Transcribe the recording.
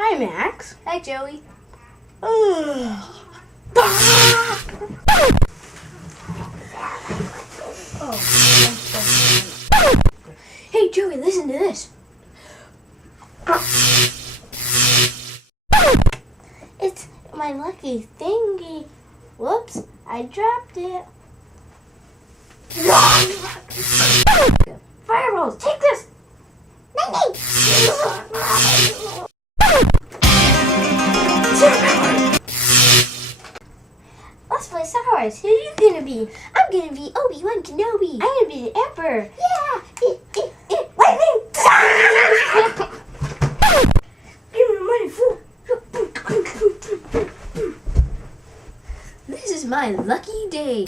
Hi, Max. Hi, Joey. Hey, Joey, listen to this. It's my lucky thingy. Whoops, I dropped it. Fireballs, take this! Let's play Star Wars. Who are you gonna be? I'm gonna be Obi-Wan Kenobi. I'm gonna be the Emperor. Yeah! Lightning! Give me the money, fool! This is my lucky day.